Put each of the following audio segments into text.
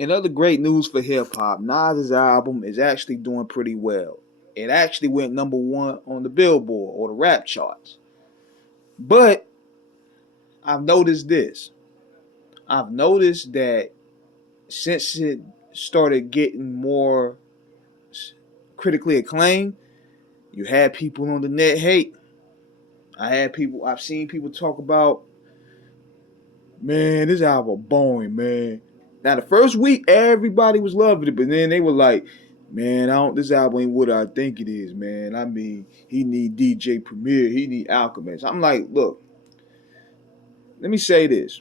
In other great news for hip hop, Nas's album is actually doing pretty well. It actually went number one on the Billboard or the rap charts. But I've noticed this. I've noticed that since it started getting more critically acclaimed, you had people on the net hate. I've seen people talk about, man, this album boring, man. Now the first week, everybody was loving it, but then they were like, man, this album ain't what I think it is, man. I mean, he need DJ Premier, he need Alchemist. I'm like, look, let me say this.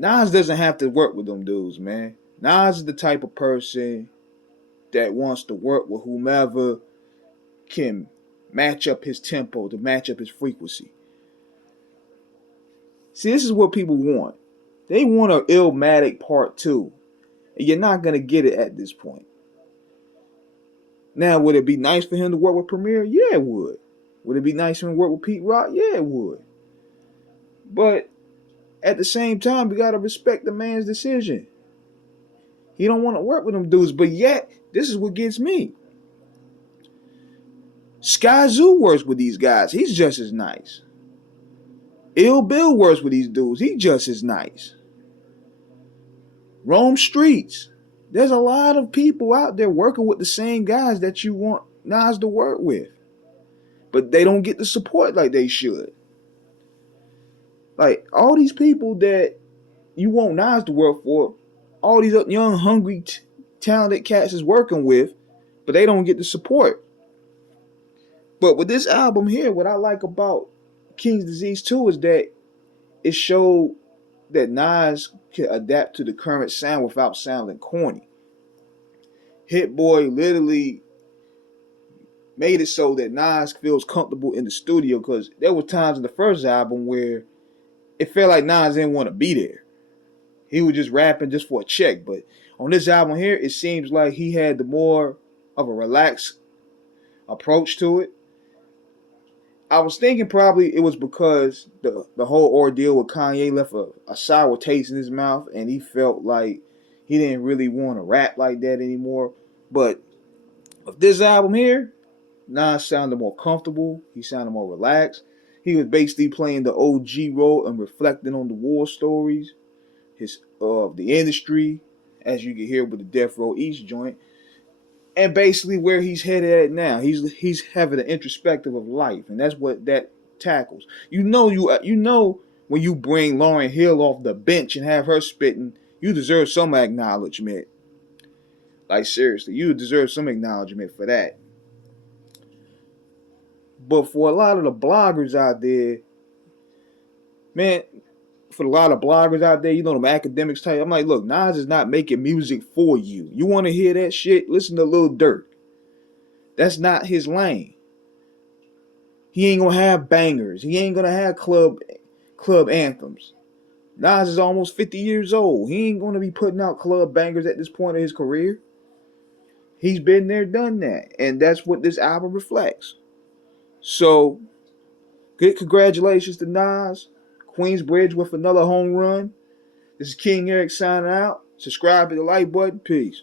Nas doesn't have to work with them dudes, man. Nas is the type of person that wants to work with whomever can match up his tempo, to match up his frequency. See, this is what people want. They want an Illmatic Part 2. And you're not going to get it at this point. Now, would it be nice for him to work with Premier? Yeah, it would. Would it be nice for him to work with Pete Rock? Yeah, it would. But at the same time, we got to respect the man's decision. He don't want to work with them dudes, but yet, this is what gets me. Skyzoo works with these guys. He's just as nice. Ill Bill works with these dudes. He's just as nice. Rome Streets. There's a lot of people out there working with the same guys that you want Nas to work with. But they don't get the support like they should. Like, all these people that you want Nas to work for, all these young, hungry, talented cats is working with, but they don't get the support. But with this album here, what I like about King's Disease 2 is that it showed that Nas can adapt to the current sound without sounding corny. Hit Boy literally made it so that Nas feels comfortable in the studio, because there were times in the first album where it felt like Nas didn't want to be there. He was just rapping just for a check. But on this album here, it seems like he had the more of a relaxed approach to it. I was thinking probably it was because the whole ordeal with Kanye left a sour taste in his mouth, and he felt like he didn't really want to rap like that anymore. But with this album here, Nas sounded more comfortable. He sounded more relaxed. He was basically playing the OG role and reflecting on the war stories, the industry, as you can hear with the Death Row East joint, and basically where he's headed at now. He's having an introspective of life, and that's what that tackles. You know when you bring Lauryn Hill off the bench and have her spitting, you deserve some acknowledgement. Like, seriously, you deserve some acknowledgement for that. But for a lot of the bloggers out there, man, for a lot of bloggers out there, you know, them academics type, I'm like, look, Nas is not making music for you. You want to hear that shit? Listen to Lil Durk. That's not his lane. He ain't gonna have bangers. He ain't gonna have club anthems. Nas is almost 50 years old. He ain't gonna be putting out club bangers at this point of his career. He's been there, done that. And that's what this album reflects. So, good congratulations to Nas. Queensbridge with another home run. This is King Eric signing out. Subscribe to the like button. Peace.